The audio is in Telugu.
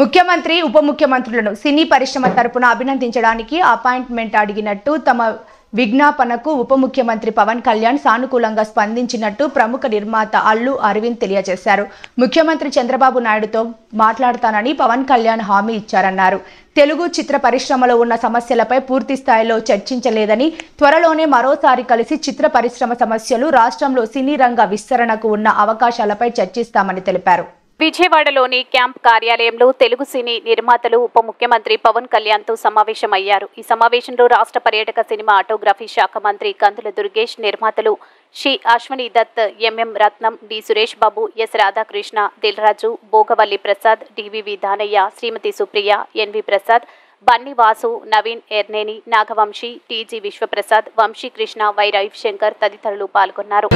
ముఖ్యమంత్రి ఉప ముఖ్యమంత్రులను సినీ పరిశ్రమ తరపున అభినందించడానికి అపాయింట్మెంట్ అడిగినట్టు తమ విజ్ఞాపనకు ఉప ముఖ్యమంత్రి పవన్ కళ్యాణ్ సానుకూలంగా స్పందించినట్టు ప్రముఖ నిర్మాత అల్లు అరవింద్ తెలియజేశారు. ముఖ్యమంత్రి చంద్రబాబు నాయుడుతో మాట్లాడతానని పవన్ కళ్యాణ్ హామీ ఇచ్చారన్నారు. తెలుగు చిత్ర పరిశ్రమలో ఉన్న సమస్యలపై పూర్తి స్థాయిలో చర్చించలేదని, త్వరలోనే మరోసారి కలిసి చిత్ర పరిశ్రమ సమస్యలు, రాష్ట్రంలో సినీ రంగ విస్తరణకు ఉన్న అవకాశాలపై చర్చిస్తామని తెలిపారు. విజయవాడలోని క్యాంప్ కార్యాలయంలో తెలుగు సినీ నిర్మాతలు ఉప ముఖ్యమంత్రి పవన్ కళ్యాణ్తో సమావేశమయ్యారు. ఈ సమావేశంలో రాష్ట్ర పర్యాటక సినిమా ఆటోగ్రఫీ శాఖ మంత్రి కందుల దుర్గేష్, నిర్మాతలు Shri Ashwini Dutt, MM Ratnam, D Suresh Babu, S Radhakrishna, Dil Raju, Bhogavalli Prasad, DVV Danayya, Shrimati Supriya, NV Prasad, Bunny Vasu, Naveen Yerneni, Nagavamsi, TG Vishwaprasad, Vamsikrishna, Y Ravishankar తదితరులు పాల్గొన్నారు.